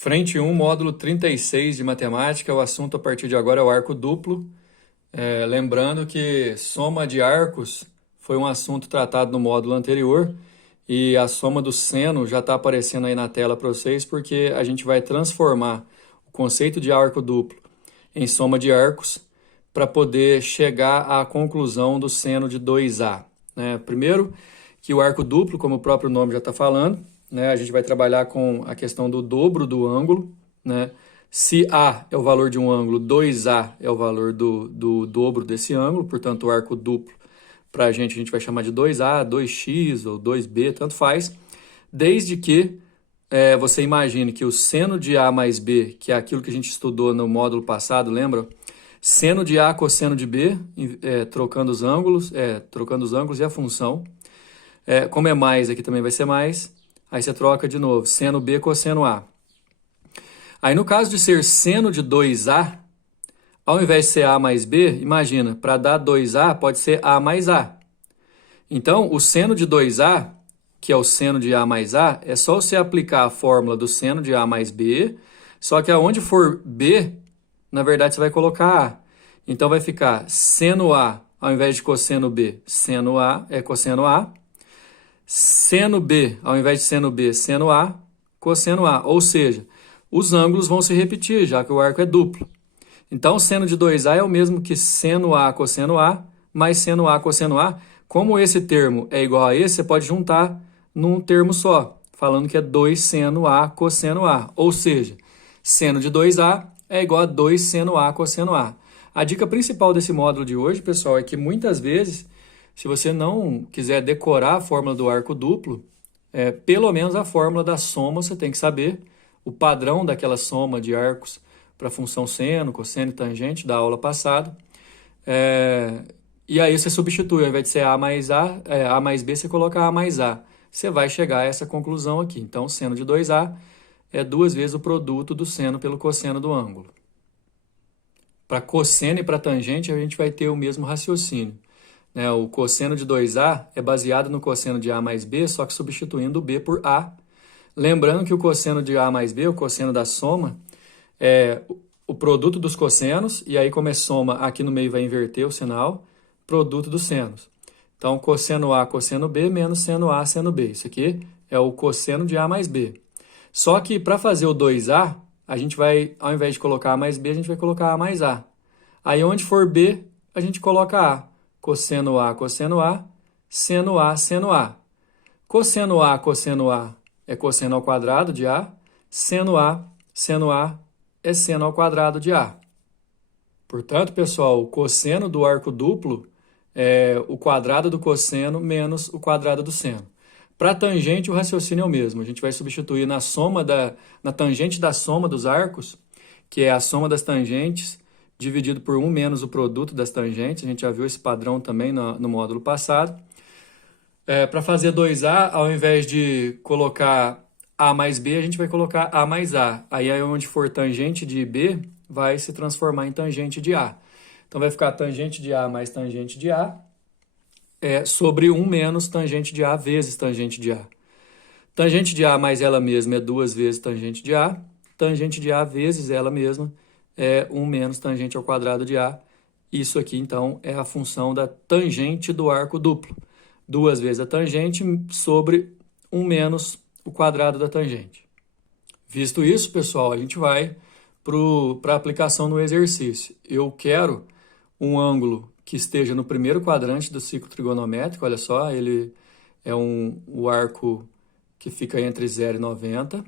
Frente 1, módulo 36 de matemática. O assunto a partir de agora é o arco duplo. Lembrando que soma de arcos foi um assunto tratado no módulo anterior e a soma do seno já está aparecendo aí na tela para vocês, porque a gente vai transformar o conceito de arco duplo em soma de arcos para poder chegar à conclusão do seno de 2A. Primeiro, que o arco duplo, como o próprio nome já está falando, a gente vai trabalhar com a questão do dobro do ângulo. Se A é o valor de um ângulo, 2A é o valor do dobro desse ângulo, portanto o arco duplo para a gente vai chamar de 2A, 2x ou 2B, tanto faz, desde que você imagine que o seno de A mais B, que é aquilo que a gente estudou no módulo passado, lembra? Seno de A cosseno de B, trocando os ângulos e a função. Como é mais, aqui também vai ser mais. Aí você troca de novo, seno B cosseno A. Aí no caso de ser seno de 2A, ao invés de ser A mais B, imagina, para dar 2A pode ser A mais A. Então, o seno de 2A, que é o seno de A mais A, é só você aplicar a fórmula do seno de A mais B, só que aonde for B, na verdade você vai colocar A. Então vai ficar seno A, ao invés de cosseno B, seno A é cosseno A. Seno B, ao invés de seno B, seno A, cosseno A. Ou seja, os ângulos vão se repetir, já que o arco é duplo. Então, seno de 2A é o mesmo que seno A cosseno A, mais seno A cosseno A. Como esse termo é igual a esse, você pode juntar num termo só, falando que é 2 seno A cosseno A. Ou seja, seno de 2A é igual a 2 seno A cosseno A. A dica principal desse módulo de hoje, pessoal, é que muitas vezes, se você não quiser decorar a fórmula do arco duplo, pelo menos a fórmula da soma você tem que saber, o padrão daquela soma de arcos para a função seno, cosseno e tangente da aula passada. E aí você substitui, ao invés de ser A mais B, você coloca A mais A. Você vai chegar a essa conclusão aqui. Então, seno de 2A é 2 vezes o produto do seno pelo cosseno do ângulo. Para cosseno e para tangente, a gente vai ter o mesmo raciocínio. O cosseno de 2A é baseado no cosseno de A mais B, só que substituindo o B por A. Lembrando que o cosseno de A mais B, o cosseno da soma, é o produto dos cossenos, e aí como é soma, aqui no meio vai inverter o sinal, produto dos senos. Então, cosseno A, cosseno B, menos seno A, seno B. Isso aqui é o cosseno de A mais B. Só que para fazer o 2A, a gente vai, ao invés de colocar A mais B, a gente vai colocar A mais A. Aí onde for B, a gente coloca A. Cosseno A, cosseno A, seno A, seno A. Cosseno A é cosseno ao quadrado de A, seno A é seno ao quadrado de A. Portanto, pessoal, o cosseno do arco duplo é o quadrado do cosseno menos o quadrado do seno. Para tangente, o raciocínio é o mesmo. A gente vai substituir na tangente da soma dos arcos, que é a soma das tangentes, dividido por 1 menos o produto das tangentes. A gente já viu esse padrão também no módulo passado. Para fazer 2A, ao invés de colocar A mais B, a gente vai colocar A mais A. Aí onde for tangente de B, vai se transformar em tangente de A. Então vai ficar tangente de A mais tangente de A sobre 1 menos tangente de A vezes tangente de A. Tangente de A mais ela mesma é 2 vezes tangente de A. Tangente de A vezes ela mesma é 1 menos tangente ao quadrado de A. Isso aqui, então, é a função da tangente do arco duplo. 2 vezes a tangente sobre 1 menos o quadrado da tangente. Visto isso, pessoal, a gente vai para a aplicação no exercício. Eu quero um ângulo que esteja no primeiro quadrante do ciclo trigonométrico. Olha só, ele é o arco que fica entre 0 e 90.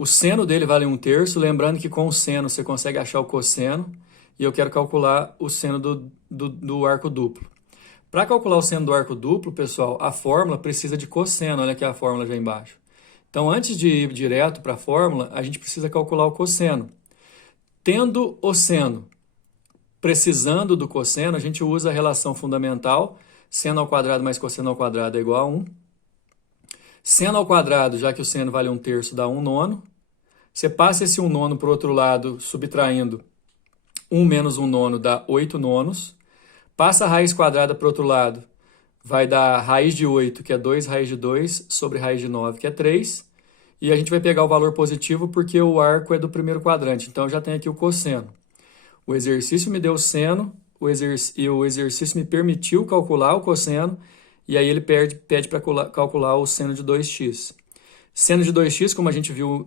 O seno dele vale 1/3, lembrando que com o seno você consegue achar o cosseno, e eu quero calcular o seno do arco duplo. Para calcular o seno do arco duplo, pessoal, a fórmula precisa de cosseno, olha aqui a fórmula já embaixo. Então, antes de ir direto para a fórmula, a gente precisa calcular o cosseno. Tendo o seno, precisando do cosseno, a gente usa a relação fundamental, seno ao quadrado mais cosseno ao quadrado é igual a 1. Seno ao quadrado, já que o seno vale 1/3, dá 1/9. Você passa esse 1/9 para o outro lado, subtraindo 1 menos 1/9 dá 8/9. Passa a raiz quadrada para o outro lado, vai dar raiz de 8, que é 2 raiz de 2, sobre raiz de 9, que é 3. E a gente vai pegar o valor positivo porque o arco é do primeiro quadrante. Então, eu já tenho aqui o cosseno. O exercício me deu o seno, e o exercício me permitiu calcular o cosseno, e aí ele pede para calcular o seno de 2x. Seno de 2x, como a gente viu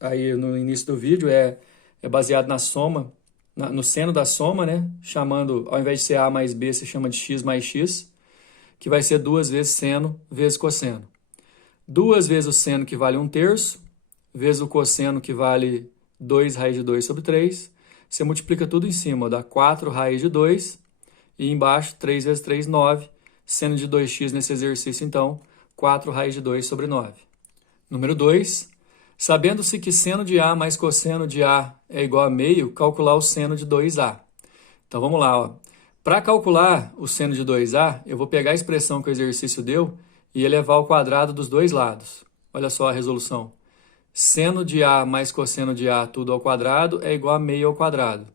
aí no início do vídeo, é baseado na soma, no seno da soma, né? Chamando, ao invés de ser a mais b, se chama de x mais x, que vai ser 2 vezes seno vezes cosseno. 2 vezes o seno, que vale 1/3, vezes o cosseno, que vale 2 raiz de 2 sobre 3. Você multiplica tudo em cima, dá 4 raiz de 2, e embaixo 3 vezes 3, 9. Seno de 2x nesse exercício, então, 4 raiz de 2 sobre 9. Número 2. Sabendo-se que seno de A mais cosseno de A é igual a meio, calcular o seno de 2A. Então, vamos lá. Para calcular o seno de 2A, eu vou pegar a expressão que o exercício deu e elevar ao quadrado dos dois lados. Olha só a resolução. Seno de A mais cosseno de A, tudo ao quadrado, é igual a meio ao quadrado.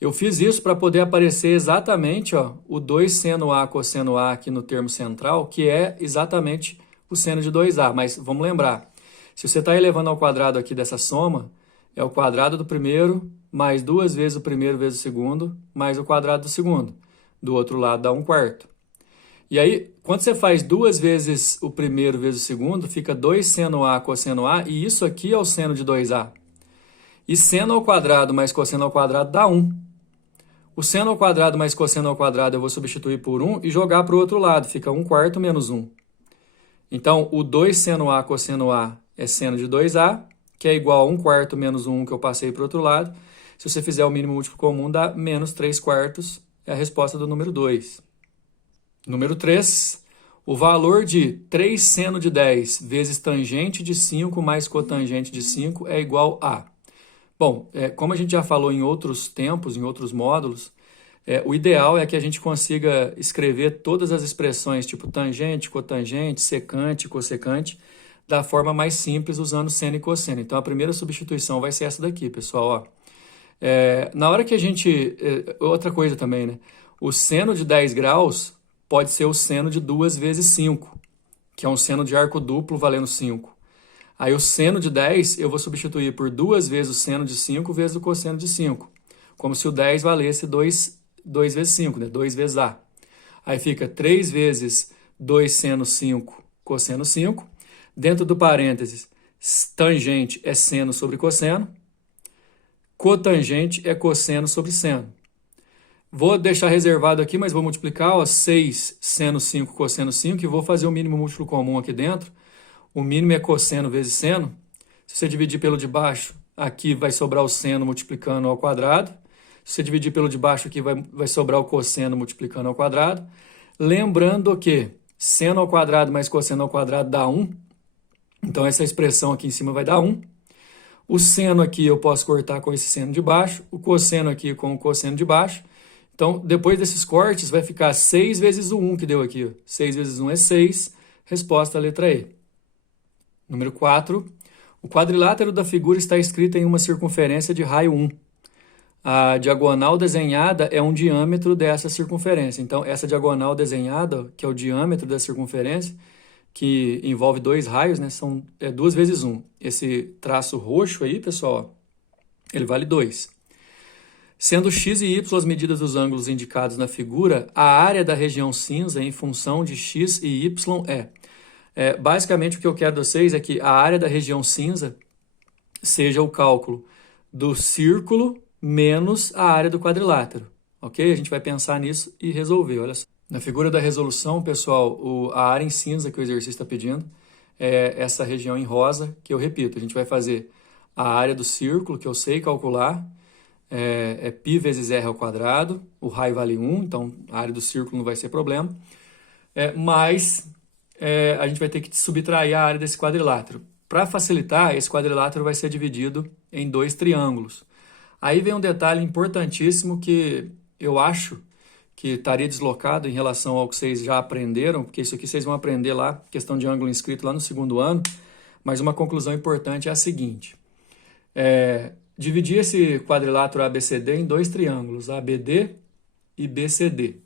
Eu fiz isso para poder aparecer exatamente o 2 seno A cosseno A aqui no termo central, que é exatamente o seno de 2A. Mas vamos lembrar, se você está elevando ao quadrado aqui dessa soma, é o quadrado do primeiro mais 2 vezes o primeiro vezes o segundo, mais o quadrado do segundo. Do outro lado dá 1/4. E aí, quando você faz 2 vezes o primeiro vezes o segundo, fica 2 seno A cosseno A, e isso aqui é o seno de 2A. E seno ao quadrado mais cosseno ao quadrado dá 1. O seno ao quadrado mais cosseno ao quadrado eu vou substituir por 1 e jogar para o outro lado, fica 1/4 menos 1. Então, o 2 seno A cosseno A é seno de 2A, que é igual a 1/4 menos 1 que eu passei para o outro lado. Se você fizer o mínimo múltiplo comum, dá menos 3/4, é a resposta do número 2. Número 3, o valor de 3 seno de 10 vezes tangente de 5 mais cotangente de 5 é igual a... Bom, como a gente já falou em outros tempos, em outros módulos, o ideal é que a gente consiga escrever todas as expressões, tipo tangente, cotangente, secante, cossecante, da forma mais simples, usando seno e cosseno. Então, a primeira substituição vai ser essa daqui, pessoal. Na hora que a gente... outra coisa também, né? O seno de 10 graus pode ser o seno de 2 vezes 5, que é um seno de arco duplo valendo 5. Aí o seno de 10 eu vou substituir por 2 vezes o seno de 5 vezes o cosseno de 5. Como se o 10 valesse 2 vezes 5, né? 2 vezes A. Aí fica 3 vezes 2 seno 5, cosseno 5. Dentro do parênteses, tangente é seno sobre cosseno. Cotangente é cosseno sobre seno. Vou deixar reservado aqui, mas vou multiplicar 6 seno 5, cosseno 5, e vou fazer o mínimo múltiplo comum aqui dentro. O mínimo é cosseno vezes seno. Se você dividir pelo de baixo, aqui vai sobrar o seno multiplicando ao quadrado. Se você dividir pelo de baixo, aqui vai sobrar o cosseno multiplicando ao quadrado. Lembrando que seno ao quadrado mais cosseno ao quadrado dá 1. Então, essa expressão aqui em cima vai dar 1. O seno aqui eu posso cortar com esse seno de baixo. O cosseno aqui com o cosseno de baixo. Então, depois desses cortes, vai ficar 6 vezes o 1 que deu aqui. 6 vezes 1 é 6. Resposta, letra E. Número 4. O quadrilátero da figura está escrito em uma circunferência de raio 1. A diagonal desenhada é um diâmetro dessa circunferência. Então, essa diagonal desenhada, que é o diâmetro da circunferência, que envolve 2 raios, né, são 2 vezes 1. Esse traço roxo aí, pessoal, ele vale 2. Sendo x e y as medidas dos ângulos indicados na figura, a área da região cinza em função de x e y basicamente, o que eu quero de vocês é que a área da região cinza seja o cálculo do círculo menos a área do quadrilátero, ok? A gente vai pensar nisso e resolver, olha só. Na figura da resolução, pessoal, a área em cinza que o exercício está pedindo é essa região em rosa, que eu repito, a gente vai fazer a área do círculo, que eu sei calcular, π vezes r ao quadrado, o raio vale 1, então a área do círculo não vai ser problema, mas a gente vai ter que subtrair a área desse quadrilátero. Para facilitar, esse quadrilátero vai ser dividido em 2 triângulos. Aí vem um detalhe importantíssimo que eu acho que estaria deslocado em relação ao que vocês já aprenderam, porque isso aqui vocês vão aprender lá, questão de ângulo inscrito lá no 2º ano, mas uma conclusão importante é a seguinte. Dividir esse quadrilátero ABCD em 2 triângulos, ABD e BCD.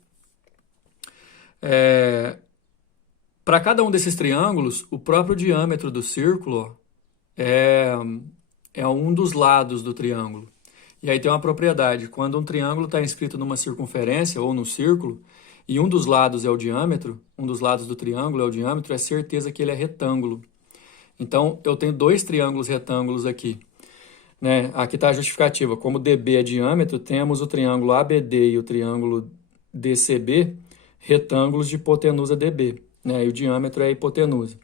Para cada um desses triângulos, o próprio diâmetro do círculo ó, é um dos lados do triângulo. E aí tem uma propriedade, quando um triângulo está inscrito numa circunferência ou no círculo, e um dos lados é o diâmetro, um dos lados do triângulo é o diâmetro, é certeza que ele é retângulo. Então, eu tenho dois triângulos retângulos aqui. Né? Aqui está a justificativa. Como DB é diâmetro, temos o triângulo ABD e o triângulo DCB, retângulos de hipotenusa DB. Né? E o diâmetro é a hipotenusa.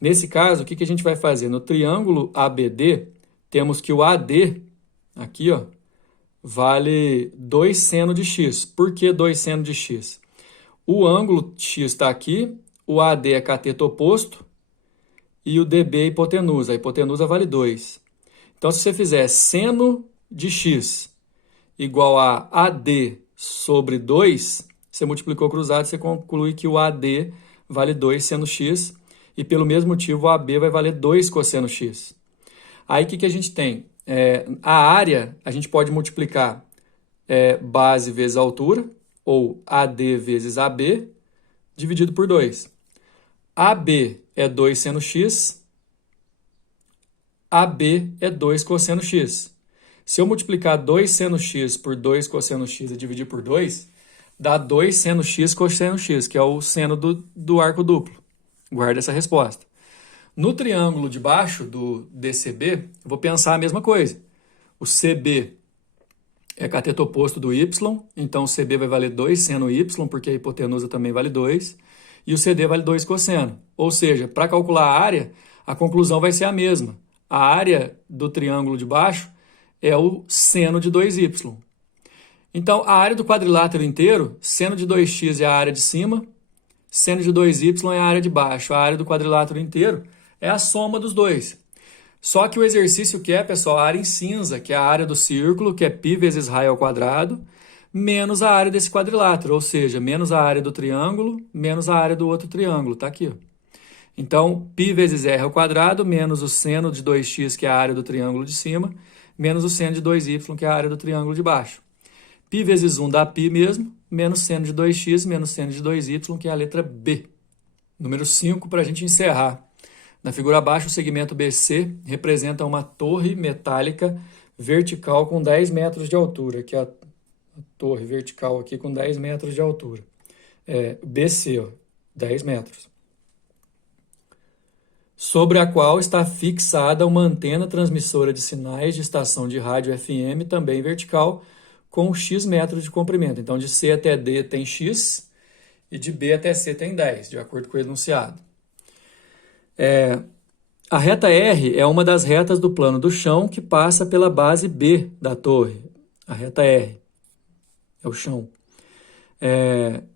Nesse caso, o que a gente vai fazer? No triângulo ABD, temos que o AD, aqui, ó, vale 2 seno de x. Por que 2 seno de x? O ângulo x está aqui, o AD é cateto oposto e o DB é hipotenusa. A hipotenusa vale 2. Então, se você fizer seno de x igual a AD sobre 2, você multiplicou cruzado, você conclui que o AD vale 2 seno x e, pelo mesmo motivo, o AB vai valer 2 cosseno x. Aí, o que a gente tem? A área, a gente pode multiplicar base vezes altura, ou AD vezes AB, dividido por 2. AB é 2 seno x, AB é 2 cosseno x. Se eu multiplicar 2 seno x por 2 cosseno x e dividir por 2, dá 2 seno x cosseno x, que é o seno do arco duplo. Guarda essa resposta. No triângulo de baixo do DCB, eu vou pensar a mesma coisa. O CB é cateto oposto do y, então o CB vai valer 2 seno y, porque a hipotenusa também vale 2, e o CD vale 2 cosseno. Ou seja, para calcular a área, a conclusão vai ser a mesma. A área do triângulo de baixo é o seno de 2y. Então, a área do quadrilátero inteiro, seno de 2x é a área de cima, seno de 2y é a área de baixo. A área do quadrilátero inteiro é a soma dos dois. Só que o exercício quer, pessoal, a área em cinza, que é a área do círculo, que é π vezes raio ao quadrado, menos a área desse quadrilátero, ou seja, menos a área do triângulo, menos a área do outro triângulo, tá aqui. Ó. Então, π vezes r ao quadrado, menos o seno de 2x, que é a área do triângulo de cima, menos o seno de 2y, que é a área do triângulo de baixo. π vezes 1 dá π mesmo, menos seno de 2x, menos seno de 2y, que é a letra B. Número 5, para a gente encerrar. Na figura abaixo, o segmento BC representa uma torre metálica vertical com 10 metros de altura, que é a torre vertical aqui com 10 metros de altura. BC, ó, 10 metros. Sobre a qual está fixada uma antena transmissora de sinais de estação de rádio FM, também vertical, com X metros de comprimento. Então, de C até D tem X e de B até C tem 10, de acordo com o enunciado. A reta R é uma das retas do plano do chão que passa pela base B da torre. A reta R é o chão.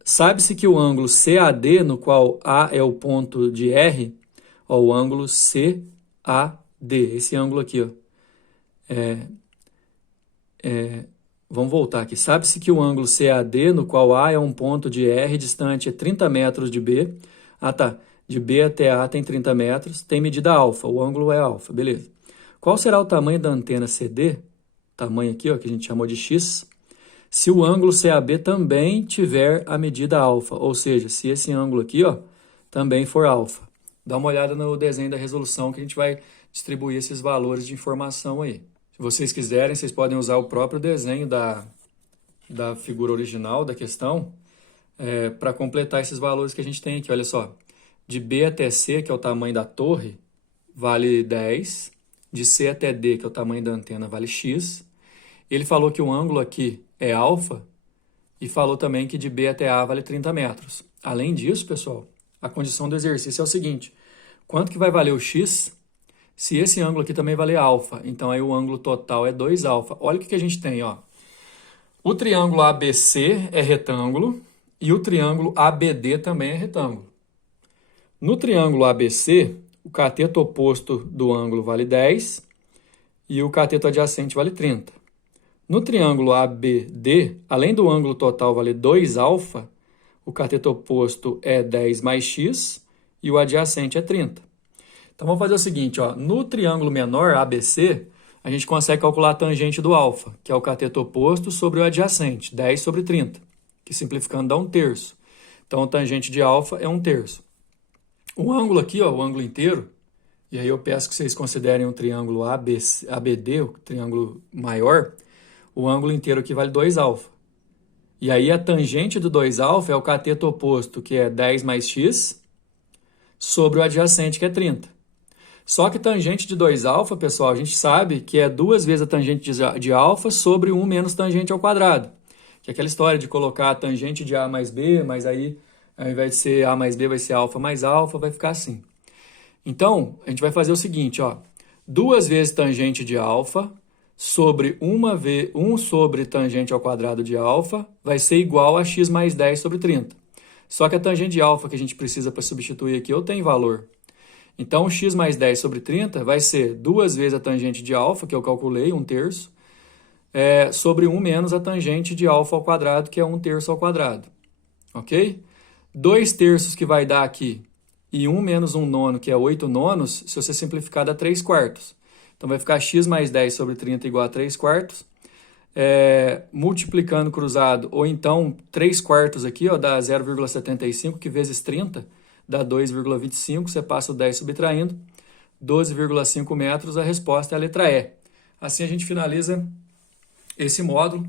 Sabe-se que o ângulo CAD, no qual A é o ponto de R, ó, o ângulo CAD, esse ângulo aqui, ó, vamos voltar aqui. Sabe-se que o ângulo CAD, no qual A é um ponto de R distante 30 metros de B. Ah, tá. De B até A tem 30 metros. Tem medida alfa. O ângulo é alfa. Beleza. Qual será o tamanho da antena CD? Tamanho aqui, ó, que a gente chamou de X. Se o ângulo CAB também tiver a medida alfa. Ou seja, se esse ângulo aqui, ó, também for alfa. Dá uma olhada no desenho da resolução que a gente vai distribuir esses valores de informação aí. Se vocês quiserem, vocês podem usar o próprio desenho da figura original da questão para completar esses valores que a gente tem aqui. Olha só, de B até C, que é o tamanho da torre, vale 10. De C até D, que é o tamanho da antena, vale X. Ele falou que o ângulo aqui é alfa e falou também que de B até A vale 30 metros. Além disso, pessoal, a condição do exercício é o seguinte: quanto que vai valer o X se esse ângulo aqui também valer alfa? Então, aí o ângulo total é 2 alfa. Olha o que a gente tem, ó. O triângulo ABC é retângulo e o triângulo ABD também é retângulo. No triângulo ABC, o cateto oposto do ângulo vale 10 e o cateto adjacente vale 30. No triângulo ABD, além do ângulo total valer 2 alfa, o cateto oposto é 10 mais x e o adjacente é 30. Então, vamos fazer o seguinte, ó. No triângulo menor, ABC, a gente consegue calcular a tangente do alfa, que é o cateto oposto sobre o adjacente, 10 sobre 30, que simplificando dá 1/3. Então, a tangente de alfa é 1/3. O ângulo aqui, ó, o ângulo inteiro, e aí eu peço que vocês considerem um triângulo ABD, o triângulo maior, o ângulo inteiro aqui vale 2α. E aí a tangente do 2α é o cateto oposto, que é 10 mais x, sobre o adjacente, que é 30. Só que tangente de 2α, pessoal, a gente sabe que é 2 vezes a tangente de α sobre 1 menos tangente ao quadrado. Que é aquela história de colocar a tangente de a mais b, mas aí ao invés de ser a mais b vai ser alfa mais alfa, vai ficar assim. Então, a gente vai fazer o seguinte, ó. 2 vezes tangente de alfa sobre 1 sobre tangente ao quadrado de alfa vai ser igual a x mais 10 sobre 30. Só que a tangente de alfa que a gente precisa para substituir aqui eu tenho valor. Então, x mais 10 sobre 30 vai ser 2 vezes a tangente de alfa, que eu calculei, 1/3, sobre 1 menos a tangente de alfa ao quadrado, que é 1/3 ao quadrado. Ok? 2/3 que vai dar aqui, e 1 menos 1 nono, que é 8 nonos, se você simplificar, dá 3/4. Então, vai ficar x mais 10 sobre 30 igual a 3/4. Multiplicando cruzado, ou então 3/4 aqui, ó, dá 0,75, que vezes 30 dá 2,25. Você passa o 10 subtraindo, 12,5 metros. A resposta é a letra E. Assim a gente finaliza esse módulo.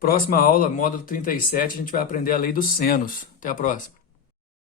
Próxima aula, módulo 37, a gente vai aprender a lei dos senos. Até a próxima.